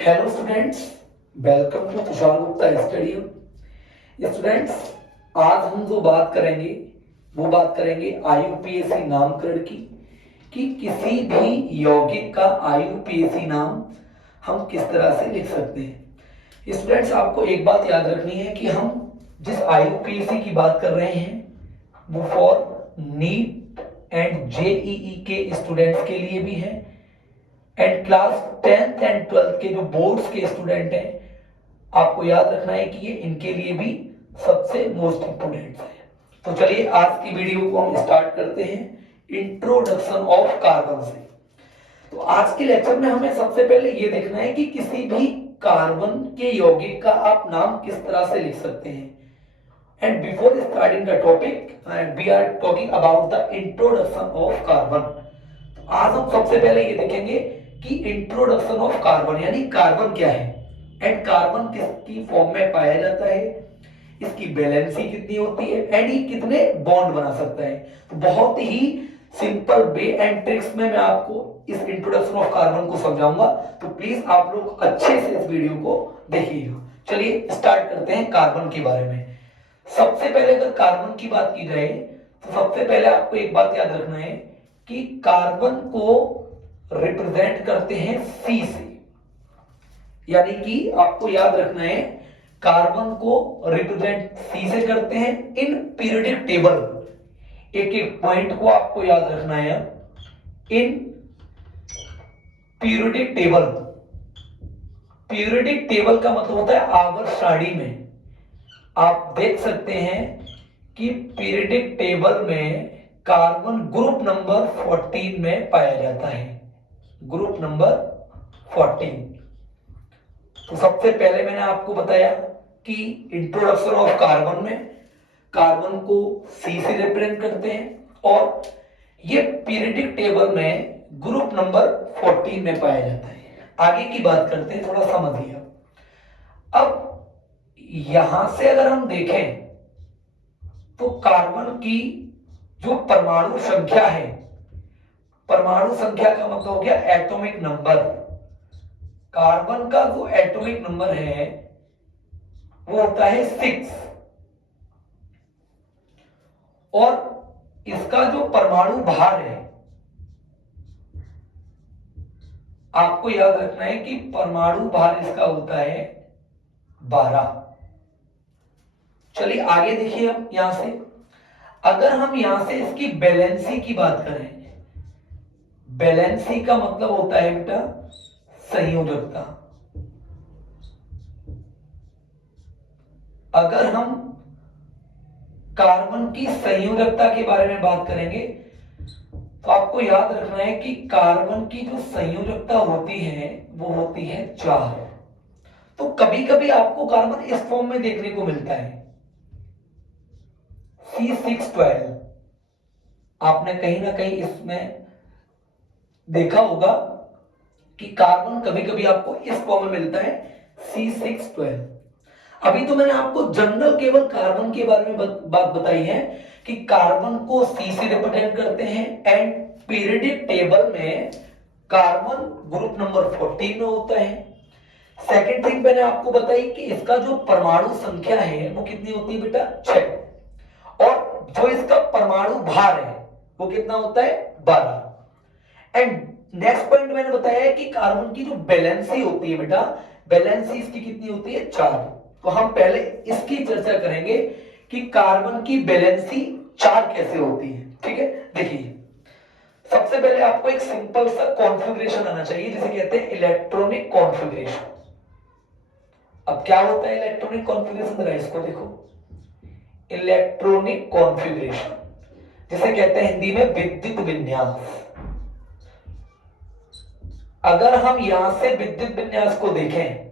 Hello students, welcome to Tushar Gupta studio. Students, आज हम जो बात करेंगे वो बात करेंगे आईयूपीएसी नामकरण की, कि किसी भी यौगिक का आईयूपीएसी नाम हम किस तरह से लिख सकते हैं। स्टूडेंट्स, आपको एक बात याद रखनी है कि हम जिस आईयूपीएसी की बात कर रहे हैं वो फॉर नीट एंड जेईई के स्टूडेंट्स के लिए भी है, and class 10th and 12th के जो बोर्ड्स के स्टूडेंट हैं, आपको याद रखना है कि ये इनके लिए भी सबसे मोस्ट इंपोर्टेंट है। तो चलिए आज की वीडियो को हम स्टार्ट करते हैं इंट्रोडक्शन ऑफ कार्बन से। तो आज के लेक्चर में हमें सबसे पहले ये देखना है कि किसी भी कार्बन के यौगिक का आप नाम किस तरह से लिख सकते हैं। And before starting the topic we are talking about the introduction of carbon. आज हम सबसे पहले ये देखेंगे कि इंट्रोडक्शन ऑफ कार्बन यानी कार्बन क्या है, एंड कार्बन किसकी फॉर्म में पाया जाता है, इसकी वैलेंसी कितनी होती है, एंड ये कितने बॉन्ड बना सकता है। तो बहुत ही सिंपल वे एंड ट्रिक्स में मैं आपको इस इंट्रोडक्शन ऑफ कार्बन को समझाऊंगा, तो प्लीज आप लोग अच्छे से इस वीडियो को देखिएगा। चलिए स्टार्ट करते हैं कार्बन के बारे में। सबसे पहले अगर कार्बन की बात की जाए तो सबसे पहले आपको एक बात याद रखना है कि कार्बन को रिप्रेजेंट करते हैं सी से, यानी कि आपको याद रखना है कार्बन को रिप्रेजेंट सी से करते हैं इन पीरियोडिक टेबल। एक एक पॉइंट को आपको याद रखना है। In periodic table, periodic table का मतलब होता है आवर्त सारणी में। आप देख सकते हैं कि पीरियोडिक टेबल में कार्बन ग्रुप नंबर 14 में पाया जाता है, ग्रुप नंबर 14। तो सबसे पहले मैंने आपको बताया कि इंट्रोडक्शन ऑफ कार्बन में कार्बन को सी से रिप्रेजेंट करते हैं और ये पीरियोडिक टेबल में ग्रुप नंबर 14 में पाया जाता है। आगे की बात करते हैं, थोड़ा समझिए। अब यहां से अगर हम देखें तो कार्बन की जो परमाणु संख्या है, परमाणु संख्या का मतलब हो गया एटॉमिक नंबर। कार्बन का जो एटॉमिक नंबर है वो होता है 6, और इसका जो परमाणु भार है, आपको याद रखना है कि परमाणु भार इसका होता है 12। चलिए आगे देखिए। हम यहां से अगर हम यहां से इसकी बैलेंसी की बात करें, बैलेंसी का मतलब होता है बेटा संयोजकता। अगर हम कार्बन की संयोजकता के बारे में बात करेंगे तो आपको याद रखना है कि कार्बन की जो संयोजकता होती है वो होती है 4। तो कभी कभी आपको कार्बन इस फॉर्म में देखने को मिलता है C612। आपने कहीं ना कहीं इसमें देखा होगा कि कार्बन कभी कभी आपको इस फॉर्म में मिलता है C612। अभी तो मैंने आपको जनरल केवल कार्बन के बारे में बात बताई है कि कार्बन को सी से रिप्रेजेंट करते हैं, एंड पीरियोडिक टेबल में कार्बन ग्रुप नंबर 14 में होता है। सेकंड थिंग मैंने आपको बताई कि इसका जो परमाणु संख्या है वो कितनी होती है बेटा 6, और जो इसका परमाणु भार है वो कितना होता है 12। एंड नेक्स्ट पॉइंट मैंने बताया है कि कार्बन की जो बैलेंसी होती है बेटा, बैलेंसी इसकी कितनी होती है 4। तो हम पहले इसकी चर्चा करेंगे कि कार्बन की बैलेंसी 4 कैसे होती है। ठीक है, देखिए सबसे पहले आपको एक सिंपल सा कॉन्फ़िगरेशन आना चाहिए जिसे कहते हैं इलेक्ट्रॉनिक कॉन्फ़िगरेशन। अब क्या होता है इलेक्ट्रॉनिक कॉन्फ़िगरेशन, जरा इसको देखो। इलेक्ट्रॉनिक कॉन्फ़िगरेशन जिसे कहते हैं हिंदी में विद्युत विन्यास। अगर हम यहां से विद्युत विन्यास को देखें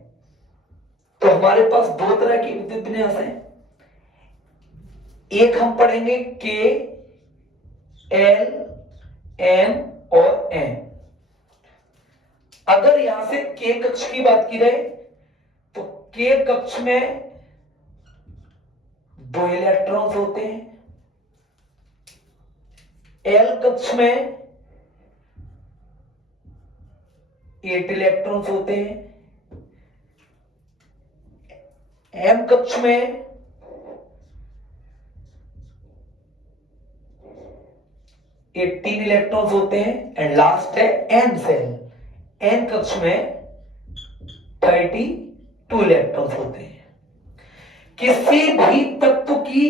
तो हमारे पास दो तरह की विद्युत विन्यास है। एक हम पढ़ेंगे के, एल, एम और एन। अगर यहां से के कक्ष की बात की जाए तो के कक्ष में 2 इलेक्ट्रॉन्स होते हैं, एल कक्ष में 8 इलेक्ट्रॉन्स होते हैं, m कक्ष में 18 इलेक्ट्रॉन्स होते हैं एंड लास्ट है n सेल, n कक्ष में 32 इलेक्ट्रॉन्स होते हैं। किसी भी तत्व की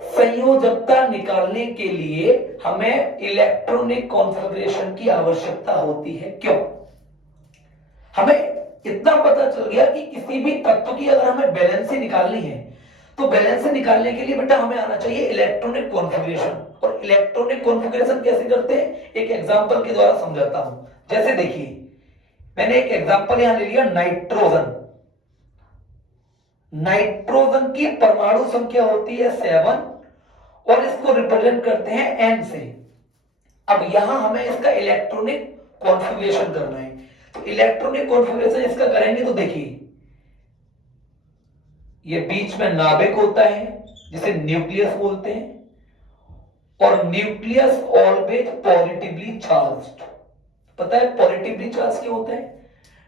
संयोजकता निकालने के लिए हमें इलेक्ट्रॉनिक कॉन्फ़िगरेशन की आवश्यकता होती है। क्यों? हमें इतना पता चल गया कि किसी भी तत्व की अगर हमें बैलेंसी निकालनी है तो बैलेंसी निकालने के लिए बेटा हमें आना चाहिए इलेक्ट्रॉनिक कॉन्फ़िगरेशन। और इलेक्ट्रॉनिक कॉन्फ़िगरेशन कैसे करते हैं, एक एग्जांपल के द्वारा समझाता हूं। जैसे देखिए, मैंने एक एग्जांपल यहां ले लिया, नाइट्रोजन। नाइट्रोजन की परमाणु संख्या होती है 7 और इसको रिप्रेजेंट करते हैं n से। अब यहां हमें इसका इलेक्ट्रॉनिक कॉन्फ़िगरेशन करना है, तो इलेक्ट्रॉनिक कॉन्फ़िगरेशन इसका करेंगे तो देखिए, ये बीच में नाभिक होता है जिसे न्यूक्लियस बोलते हैं, और न्यूक्लियस ऑलवेज पॉजिटिवली चार्ज्ड। पता है पॉजिटिवली चार्ज क्यों होता है?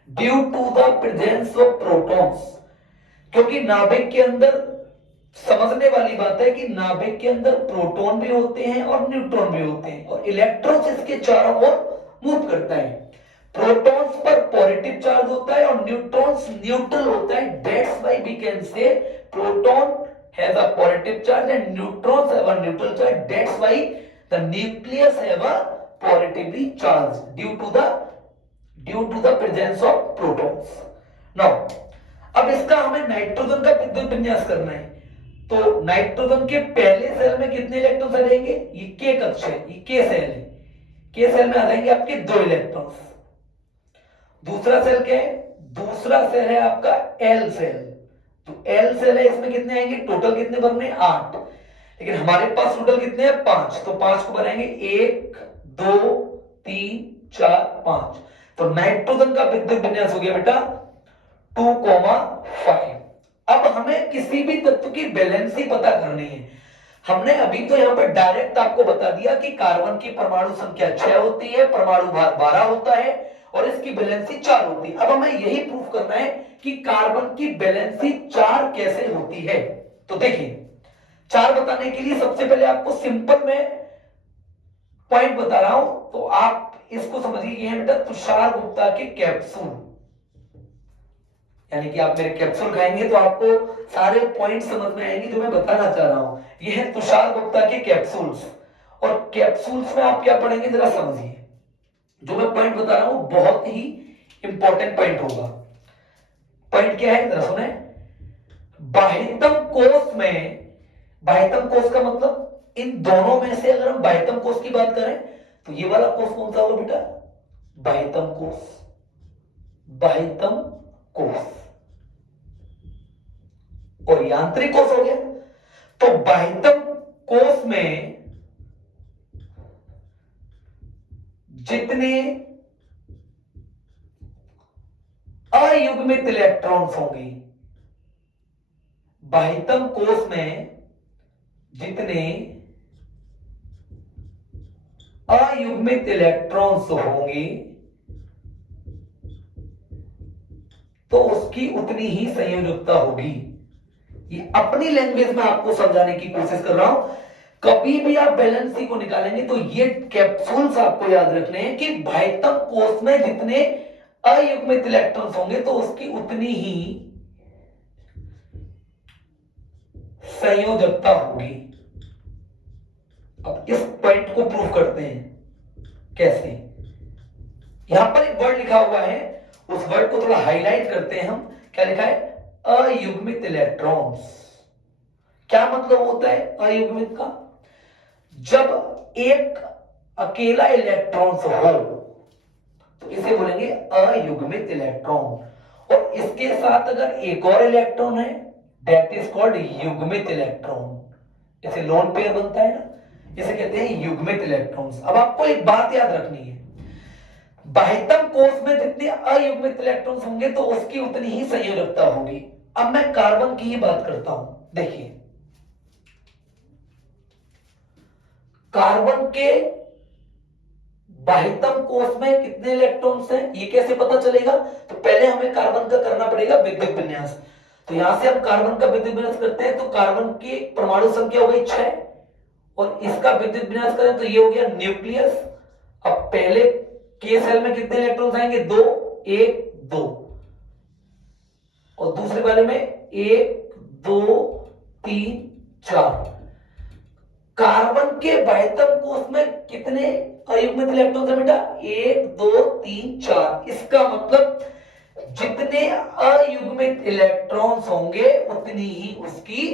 Due to the presence of protons. क्योंकि नाभिक के अंदर, समझने वाली बात है कि नाभिक के अंदर प्रोटॉन भी होते हैं और न्यूट्रॉन भी होते हैं, और इलेक्ट्रॉन्स इसके चारों ओर मूव करता है। प्रोटॉन्स पर पॉजिटिव चार्ज होता है और न्यूट्रॉन्स न्यूट्रल होता है। That's why we can say proton has a positive charge and neutrons have a neutral charge. That's why the nucleus have a positively charge due to the presence of protons. Now अब इसका हमें nitrogen का विद्युत विन्यास करना है, तो nitrogen के पहले सेल में कितने इलेक्ट्रॉन्स आ जाएंगे? ये के कक्ष है, ये के सेल है, के सेल में आ जाएंगे आपके 2 इलेक्ट्रॉन्स। दूसरा सेल क्या है? दूसरा सेल है आपका एल सेल, तो एल सेल है, इसमें कितने आएंगे? टोटल कितने बनने? 8, लेकिन हमारे पास टोटल कितने हैं? 5, तो 5 को बनाएंगे 1 2 3 4 5। तो नाइट्रोजन का विद्युत विन्यास हो गया बेटा 2,5। अब हमें किसी भी तत्व की वैलेंसी पता करनी है। हमने अभी तो यहां पर डायरेक्ट आपको बता दिया कि कार्बन की परमाणु संख्या 6 होती है, परमाणु भार 12 होता है और इसकी वैलेंसी 4 होती है। अब हमें यही प्रूफ करना है कि कार्बन की वैलेंसी 4 कैसे होती है। तो देखिए, 4 बताने के लिए सबसे पहले आपको सिंपल में पॉइंट बता रहा हूं, तो आप इसको समझिए, ये है बेटा तुषार गुप्ता के कैप्सूल। यानी कि आप मेरे कैप्सूल खाएंगे तो आपको सारे पॉइंट समझ में आएंगे जो मैं बताना चाह रहा हूं। ये है तुषार गुप्ता के कैप्सूल्स, और कैप्सूल्स में आप क्या पढ़ेंगे जरा समझिए। जो मैं पॉइंट बता रहा हूं बहुत ही इंपॉर्टेंट पॉइंट होगा। पॉइंट क्या है जरा सुने। बाह्यतम कोष में, बाह्यतम कोष का मतलब इन दोनों में से अगर हम बाह्यतम कोष की बात करें तो ये वाला कोष कौन सा होगा बेटा? बाह्यतम कोष। बाह्यतम कोष और यांत्रिक कोष हो गया। तो बाह्यतम कोष में जितने अयुग्मित इलेक्ट्रॉन्स होंगे, बाह्यतम कोष में जितने अयुग्मित इलेक्ट्रॉन्स होंगे तो उसकी उतनी ही संयोजकता होगी। ये अपनी लैंग्वेज में आपको समझाने की कोशिश कर रहा हूं। कभी भी आप बैलेंसी को निकालेंगे तो ये कैप्सूल्स आपको याद रखने हैं कि बाह्यतम कोष में जितने अयुग्मित इलेक्ट्रॉन्स होंगे तो उसकी उतनी ही संयोजकता होगी। अब इस पॉइंट को प्रूव करते हैं कैसे। यहां पर एक वर्ड लिखा हुआ है, उस वर्ड को थोड़ा हाईलाइट करते हैं हम। क्या लिखा है? अयुग्मित इलेक्ट्रॉन्स। क्या मतलब होता है अयुग्मित का? जब एक अकेला इलेक्ट्रॉन्स हो तो इसे बोलेंगे अयुग्मित इलेक्ट्रॉन, और इसके साथ अगर एक और इलेक्ट्रॉन है दैट इज कॉल्ड युग्मित इलेक्ट्रॉन। जैसे लोन पेयर बनता है ना, इसे कहते हैं युग्मित इलेक्ट्रॉन्स। अब आपको एक बात याद रखनी है, बाह्यतम कोष में जितने अयुग्मित इलेक्ट्रॉन्स होंगे तो उसकी उतनी ही संयोजकता होगी। अब मैं कार्बन की ही बात करता हूं। देखिए, कार्बन के बाह्यतम कोष में कितने इलेक्ट्रॉन्स हैं ये कैसे पता चलेगा? तो पहले हमें कार्बन का करना पड़ेगा विद्युत विन्यास। तो यहां से हम कार्बन का विद्युत विन्यास करते हैं तो कार्बन की परमाणु संख्या हो गई 6 और इसका विद्युत विन्यास करें तो ये हो गया न्यूक्लियस। अब पहले के सेल में कितने इलेक्ट्रॉन्स आएंगे? 2, 1, 2 और दूसरे वाले में 1, 2, 3, 4। कार्बन के बाह्यतम कोष में कितने अयुग्मित इलेक्ट्रॉन है बेटा? 1, 2, 3, 4। इसका मतलब जितने अयुग्मित इलेक्ट्रॉन्स होंगे उतनी ही उसकी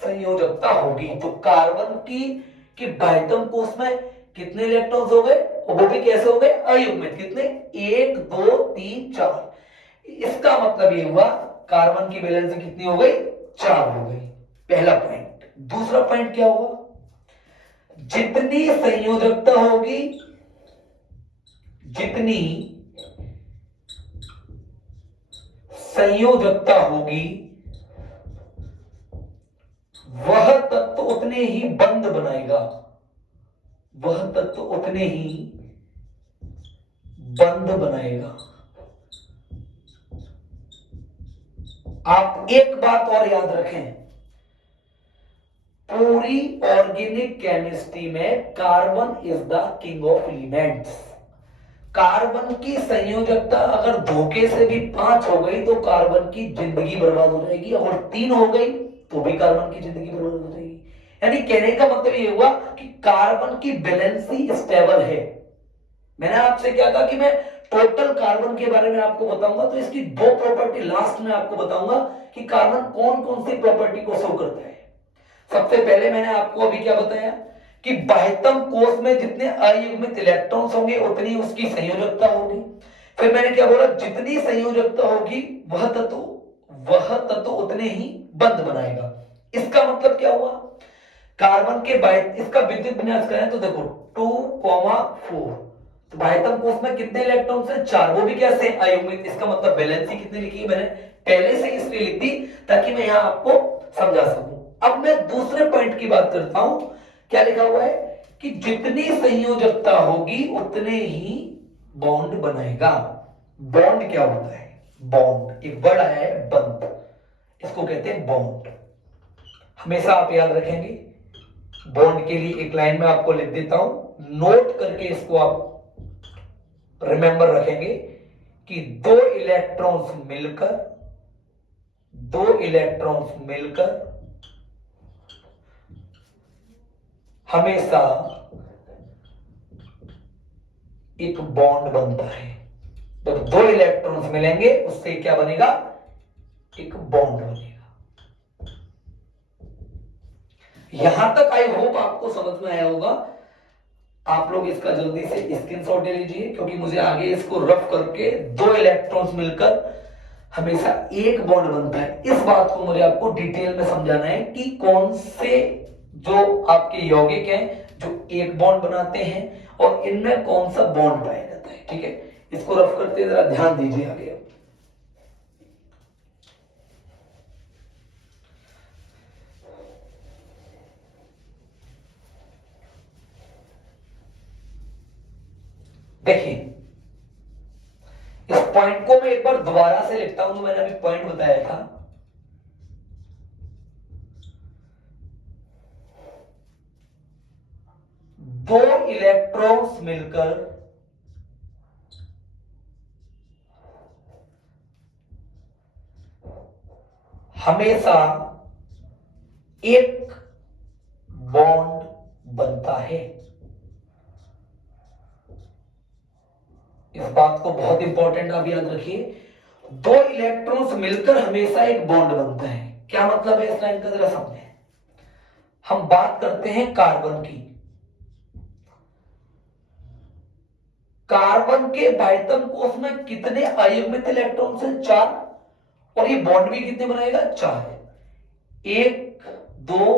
संयोजकता होगी। तो कार्बन की बाह्यतम कोष में कितने इलेक्ट्रॉन्स हो गए और वो भी कैसे हो गए? अयुग्मित। कितने? 1, 2, 3, 4। इसका मतलब ये हुआ कार्बन की वैलेंसी कितनी हो गई? 4 हो गई। पहला पॉइंट। दूसरा पॉइंट क्या हुआ? जितनी संयोजकता होगी, जितनी संयोजकता होगी वह तत्व उतने ही बंध बनाएगा, वह तत्व उतने ही बंध बनाएगा। आप एक बात और याद रखें, पूरी ऑर्गेनिक केमिस्ट्री में carbon is the king of elements. Carbon की संयोजकता अगर धोखे से भी 5 हो गई तो कार्बन की जिंदगी बर्बाद हो जाएगी, और 3 हो गई तो भी कार्बन की जिंदगी बर्बाद हो जाएगी। यानी कहने का मतलब ये हुआ कि कार्बन की वैलेंसी स्टेबल है। मैंने आपसे क्या कहा कि मैं टोटल कार्बन के बारे में आपको बताऊंगा, तो इसकी 2 प्रॉपर्टी लास्ट में आपको बताऊंगा कि कार्बन कौन कौन सी प्रॉपर्टी को शो करता है। सबसे पहले मैंने आपको अभी क्या बताया कि बाह्यतम कोष में जितने अयुग्मित इलेक्ट्रॉन्स होंगे उतनी उसकी संयोजकता होगी। फिर मैंने क्या बोला? जितनी संयोजकता होगी वह तत्व उतने ही बंध बनाएगा। इसका मतलब क्या हुआ? कार्बन के इसका विद्युत विन्यास करें तो देखो 2, 4। तो बाह्यतम कोष में कितने इलेक्ट्रॉन्स हैं? 4। वो भी कैसे? अयुग्मित। इसका मतलब वैलेंसी कितनी लिखी है मैंने पहले से इसलिए लिख दी ताकि मैं यहां आपको समझा सकूं। अब मैं दूसरे पॉइंट की बात करता हूं। क्या लिखा हुआ है कि जितनी संयोजकता होगी उतने ही बॉन्ड बनेगा। बॉन्ड क्या होता है? बॉन्ड एक वर्ड आया है बंध, इसको कहते हैं बॉन्ड। हमेशा आप याद रखेंगे। बॉन्ड के लिए एक लाइन में आपको लिख देता हूं, नोट करके इसको आप रिमेंबर रखेंगे कि दो इलेक्ट्रॉन्स मिलकर हमेशा एक बॉन्ड बनता है। तो 2 इलेक्ट्रॉन्स मिलेंगे उससे क्या बनेगा? एक बॉन्ड बनेगा। यहां तक आई होप आपको समझ में आया होगा। आप लोग इसका जल्दी से स्क्रीनशॉट ले लीजिए, क्योंकि मुझे आगे इसको रफ करके 2 इलेक्ट्रॉन्स मिलकर हमेशा एक बॉन्ड बनता है। इस बात को मुझे आपको डिटेल में समझाना है कि कौन से जो आपके यौगिक हैं जो एक बॉन्ड बनाते हैं और इनमें कौन सा बॉन्ड पाया जाता है। ठीक है, इसको रफ करते जरा ध्यान दीजिए आगे। देखिए, इस पॉइंट को मैं एक बार दोबारा से लिखता हूं, तो मैंने अभी पॉइंट बताया था। दो इलेक्ट्रॉन्स मिलकर हमेशा एक बॉन्ड बनता है। इस बात को बहुत इंपॉर्टेंट आप याद रखिए। 2 इलेक्ट्रॉन्स मिलकर हमेशा एक बॉन्ड बनता है। क्या मतलब है इस लाइन का? जरा समझें। हम बात करते हैं कार्बन की। कार्बन के बाह्यतम कोष में कितने अयुग्मित इलेक्ट्रॉन्स हैं? 4। और ये बॉन्ड भी कितने बनाएगा? 4। 1, 2,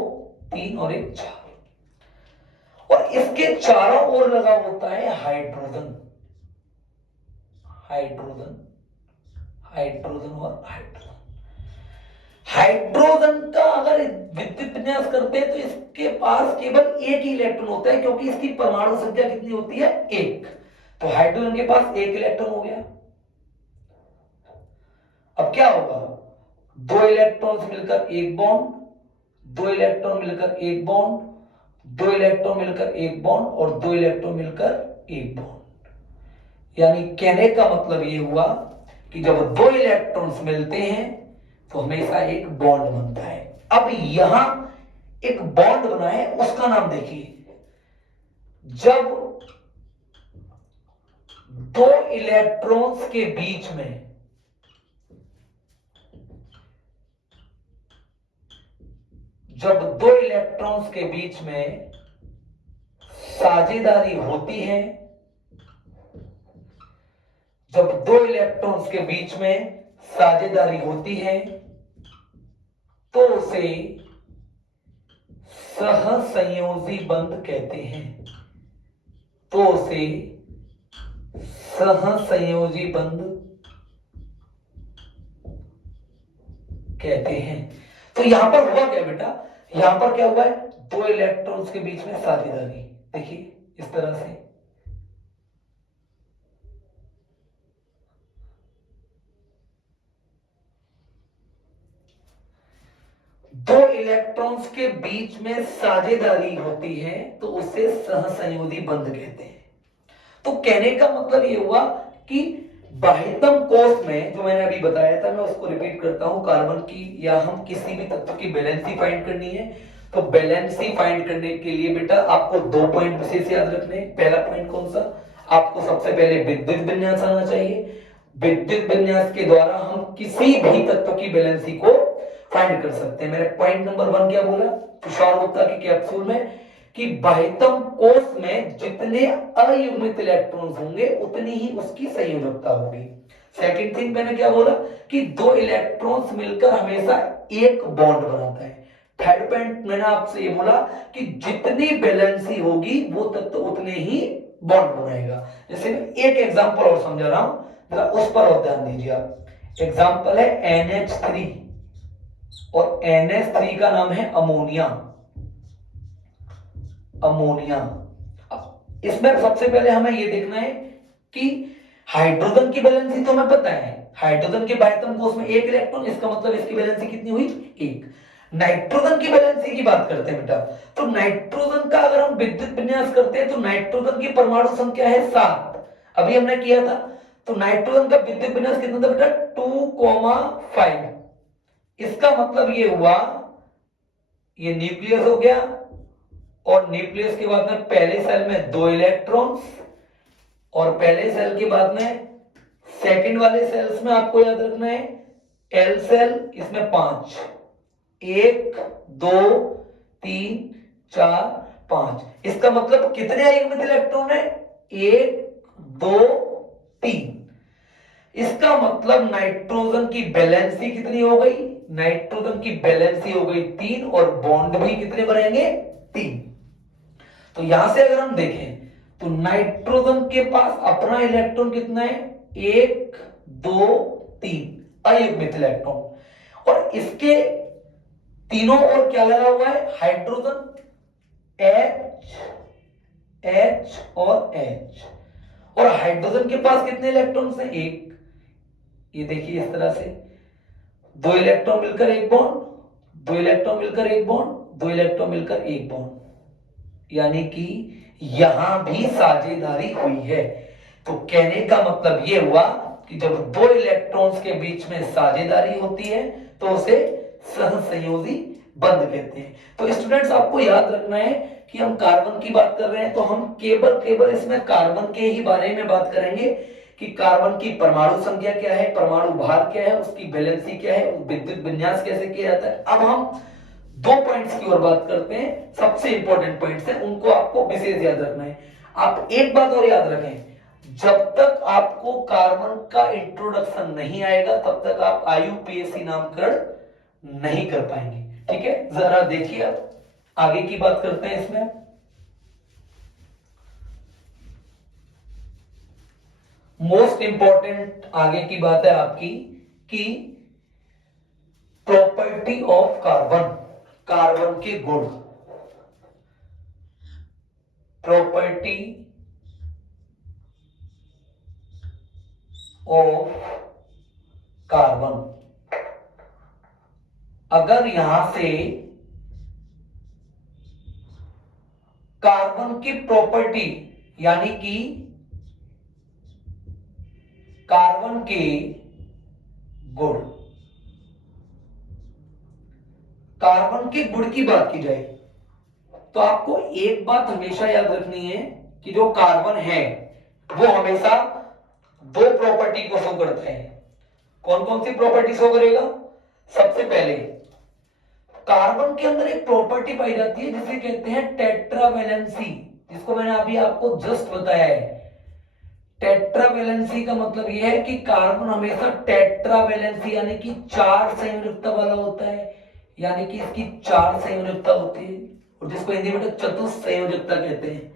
3 और 1, 4। और इसके चारों ओर लगा होता है हाइड्रोजन। हाइड्रोजन और हाइड्रोजन। हाइड्रोजन का अगर विद्युत विन्यास करते हैं तो इसके पास केवल एक ही इलेक्ट्रॉन होता है, क्योंकि इसकी परमाणु संख्या कितनी होती है? 1। तो हाइड्रोजन के पास एक इलेक्ट्रॉन हो गया। अब क्या होगा? दो इलेक्ट्रॉन्स मिलकर एक बॉन्ड, दो इलेक्ट्रॉन मिलकर एक बॉन्ड, दो इलेक्ट्रॉन मिलकर एक बॉन्ड और दो इलेक्ट्रॉन मिलकर एक बॉन्ड। यानी कहने का मतलब ये हुआ कि जब दो इलेक्ट्रॉन्स मिलते हैं तो हमेशा एक बॉन्ड बनता है। अब यहां एक बॉन्ड बना है, उसका नाम देखिए। जब दो इलेक्ट्रॉन्स के बीच में जब दो इलेक्ट्रॉन्स के बीच में साझेदारी होती है, जब दो इलेक्ट्रॉन्स के बीच में साझेदारी होती है तो उसे सहसंयोजी बंध कहते हैं। तो उसे सहसंयोजी बंध कहते हैं। तो यहां पर हुआ क्या बेटा, यहां पर क्या हुआ है, दो इलेक्ट्रॉन्स के बीच में साझेदारी। देखिए इस तरह से दो इलेक्ट्रॉन्स के बीच में साझेदारी होती है तो उसे सहसंयोजी बंध कहते हैं। तो कहने का मतलब यह हुआ कि बाह्यतम कोष में जो मैंने अभी बताया था, मैं उसको रिपीट करता हूं, कार्बन की या हम किसी भी तत्व की वैलेंसी फाइंड करनी है तो वैलेंसी फाइंड करने के लिए बेटा आपको दो पॉइंट विशेष याद रखने हैं। पहला पॉइंट कौन सा, आपको सबसे पहले विद्युत विन्यास आना चाहिए। विद्युत विन्यास के द्वारा हम किसी भी तत्व की वैलेंसी को फाइंड कर सकते हैं। मैंने पॉइंट नंबर 1 क्या बोला तुषार गुप्ता की कैप्सूल में कि बाह्यतम कोष में जितने अयुग्मित इलेक्ट्रॉन्स होंगे उतनी ही उसकी संयोजकता होगी। सेकंड थिंग मैंने क्या बोला कि दो इलेक्ट्रॉन्स मिलकर हमेशा एक बॉन्ड बनाता है। थर्ड पॉइंट मैंने आपसे ये बोला कि जितनी वैलेंसी होगी वो तत्व उतने ही बॉन्ड बनाएगा। जैसे मैं एक एग्जांपल और समझा रहा हूं, जरा उस पर और ध्यान दीजिए आप। एग्जांपल है NH3 और NH3 का नाम है अमोनिया। अमोनिया, इसमें सबसे पहले हमें यह देखना है कि हाइड्रोजन की वैलेंसी तो हमें पता है, हाइड्रोजन के बाह्यतम कोष में एक इलेक्ट्रॉन, इसका मतलब इसकी वैलेंसी कितनी हुई, एक। नाइट्रोजन की वैलेंसी की बात करते हैं बेटा, तो नाइट्रोजन का अगर हम विद्युत विन्यास करते हैं तो नाइट्रोजन की परमाणु संख्या है 7, अभी हमने किया था। तो नाइट्रोजन का विद्युत विन्यास कितना था बेटा, 2,5। इसका मतलब ये हुआ, ये न्यूक्लियस हो गया और न्यूक्लियस के बाद में पहले सेल में दो इलेक्ट्रॉन्स और पहले सेल के बाद में सेकंड वाले सेल्स में आपको याद रखना है एल सेल, इसमें 5, 1 2 3 4 5। इसका मतलब कितने अयुग्मित इलेक्ट्रॉन है, 1 2 3। इसका मतलब नाइट्रोजन की वैलेंसी कितनी हो गई, नाइट्रोजन की वैलेंसी हो गई 3 और बॉन्ड भी कितने बनेंगे, 3। तो यहां से अगर हम देखें तो नाइट्रोजन के पास अपना इलेक्ट्रॉन कितना है, 1 2 3 अयुग्मित इलेक्ट्रॉन और इसके तीनों और क्या लगा हुआ है, हाइड्रोजन, H H और H। और हाइड्रोजन के पास कितने इलेक्ट्रॉन्स हैं, एक। ये देखिए इस तरह से दो इलेक्ट्रॉन मिलकर एक बॉन्ड, दो इलेक्ट्रॉन मिलकर एक बॉन्ड, दो इलेक्ट्रॉन मिलकर एक बॉन्ड, यानी कि यहां भी साझेदारी हुई है। तो कहने का मतलब यह हुआ कि जब दो इलेक्ट्रॉन्स के बीच में साझेदारी होती है तो उसे सहसंयोजी बंध कहते हैं। तो स्टूडेंट्स आपको याद रखना है कि हम कार्बन की बात कर रहे हैं तो हम केवल इसमें कार्बन के ही बारे में बात करेंगे कि कार्बन की परमाणु संख्या क्या है, परमाणु भार क्या है, उसकी वैलेंसी क्या है, विद्युत विन्यास कैसे किया जाता है। अब हम दो पॉइंट्स की ओर बात करते हैं, सबसे इंपॉर्टेंट पॉइंट्स हैं, उनको आपको विशेष याद रखना है। आप एक बात और याद रखें, जब तक आपको कार्बन का इंट्रोडक्शन नहीं आएगा तब तक आप IUPAC नामकरण नहीं कर पाएंगे। ठीक है, जरा देखिए आप आगे की बात करते हैं। इसमें मोस्ट इंपॉर्टेंट आगे की बात है आपकी कि प्रॉपर्टी ऑफ कार्बन, कार्बन के गुण, प्रॉपर्टी ऑफ कार्बन। अगर यहां से कार्बन की प्रॉपर्टी यानी कि कार्बन के गुण, कार्बन के गुण की बात की जाए तो आपको एक बात हमेशा याद रखनी है कि जो कार्बन है वो हमेशा दो प्रॉपर्टी को शो करता है। कौन कौन सी प्रॉपर्टी शो करेगा? सबसे पहले कार्बन के अंदर एक प्रॉपर्टी पाई जाती है जिसे कहते हैं टेट्रावैलेंसी, जिसको मैंने अभी आपको जस्ट बताया है। टेट्रावैलेंसी का मतलब यह है कि कार्बन हमेशा टेट्रावैलेंसी यानी कि 4 संयोजकता वाला होता है, यानी कि इसकी 4 संयोजकता होती है, और जिसको हिंदी में चतुस्संयोजकता कहते हैं।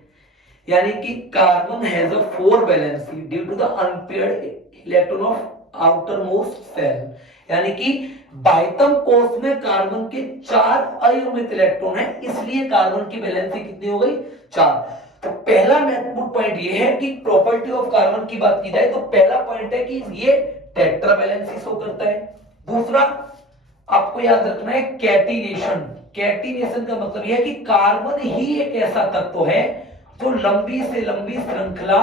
यानी कि carbon has a 4 valency due to the unpaired electron of outermost shell, यानी कि बाह्यतम कोष में कार्बन के 4 अयुग्मित इलेक्ट्रॉन है, इसलिए कार्बन की वैलेंसी कितनी हो गई? 4। तो पहला महत्वपूर्ण पॉइंट ये है कि प्रॉपर्टी ऑफ कार्बन की बात की जाए तो पहला पॉइंट है कि ये टेट्रावैलेंसी शो करता है। दूसरा आपको याद रखना है कैटिनेशन। कैटिनेशन का मतलब यह है कि कार्बन ही एक ऐसा तत्व है जो लंबी से लंबी श्रृंखला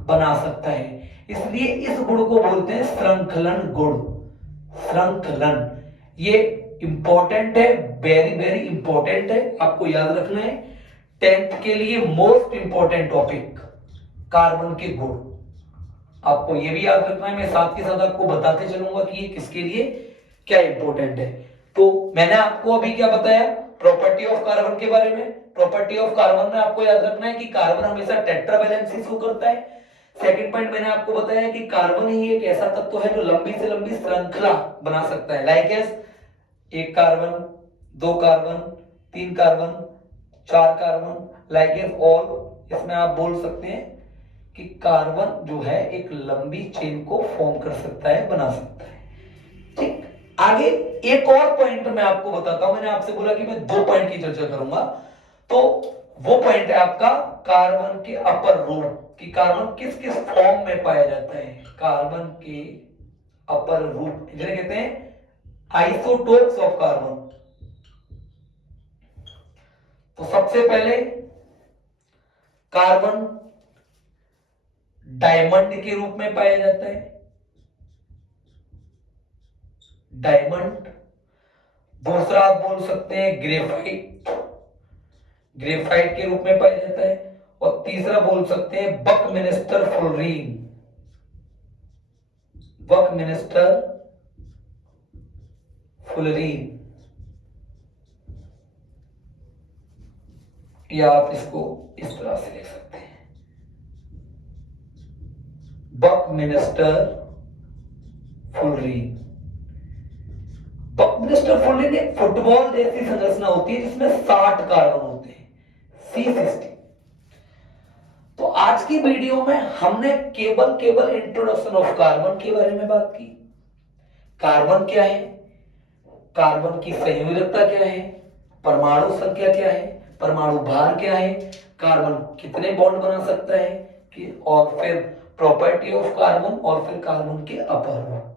बना सकता है, इसलिए इस गुण को बोलते हैं श्रृंखलन गुण। श्रृंखलन ये इंपॉर्टेंट है, वेरी वेरी इंपॉर्टेंट है, आपको याद रखना है। 10th के लिए मोस्ट इंपॉर्टेंट टॉपिक कार्बन के गुण, आपको ये भी याद रखना है। मैं साथ के साथ आपको बताते चलूंगा कि ये किसके लिए क्या इंपॉर्टेंट है। तो मैंने आपको अभी क्या बताया प्रॉपर्टी ऑफ कार्बन के बारे में। प्रॉपर्टी ऑफ कार्बन में आपको याद रखना है कि कार्बन हमेशा टेट्रावैलेंसी शो करता है। सेकंड पॉइंट मैंने आपको बताया कि कार्बन ही एक ऐसा तत्व है जो लंबी से लंबी श्रृंखला बना सकता है, like S 1 carbon, 2 carbon, 3 carbon, 4 carbon, like S all. इसमें आप बोल सकते हैं कि कार्बन जो है एक लंबी चेन को फॉर्म कर सकता है, बना सकता है। ठीक, आगे एक और पॉइंट मैं आपको बताता हूं। मैंने आपसे बोला कि मैं 2 पॉइंट की चर्चा करूंगा, तो वो पॉइंट है आपका कार्बन के अपर रूप, कि कार्बन किस किस फॉर्म में पाया जाता है। कार्बन के अपर रूप जिन्हें कहते हैं आइसोटोप्स ऑफ कार्बन। तो सबसे पहले कार्बन डायमंड के रूप में पाया जाता है, डायमंड। दूसरा आप बोल सकते हैं ग्रेफाइट, ग्रेफाइट के रूप में पाया जाता है। और तीसरा बोल सकते हैं बकमिनिस्टर फुलरीन, बकमिनिस्टर फुलरीन, या आप इसको इस तरह से लिख सकते हैं बकमिनिस्टर फुलरीन। बकमिनिस्टर फुलरीन एक फुटबॉल जैसी संरचना होती है जिसमें 60 कार्बन होते हैं, C60। तो आज की वीडियो में हमने केवल इंट्रोडक्शन ऑफ कार्बन के बारे में बात की। कार्बन क्या है, कार्बन की संयोजकता क्या है, परमाणु संख्या क्या है, परमाणु भार क्या है, कार्बन कितने बॉन्ड बना सकता है, कि और फिर प्रॉपर्टी ऑफ कार्बन, और फिर कार्बन के अपर।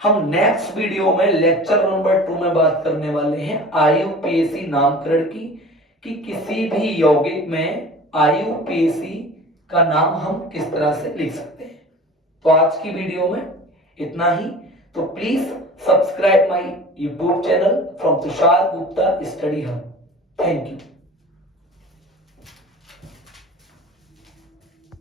हम नेक्स्ट वीडियो में लेक्चर नंबर 2 में बात करने वाले हैं IUPAC नामकरण की, कि किसी भी यौगिक में IUPAC का नाम हम किस तरह से लिख सकते हैं। तो आज की वीडियो में इतना ही। तो please subscribe my YouTube channel from Tushar Gupta study hub. Thank you.